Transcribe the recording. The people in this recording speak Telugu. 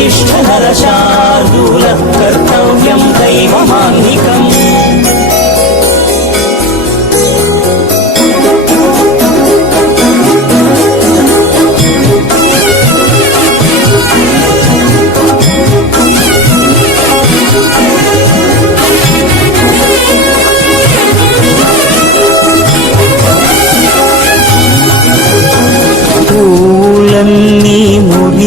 ఉత్తిష్ట నరశార్దూల కర్తవ్యం దైవమాన్నికం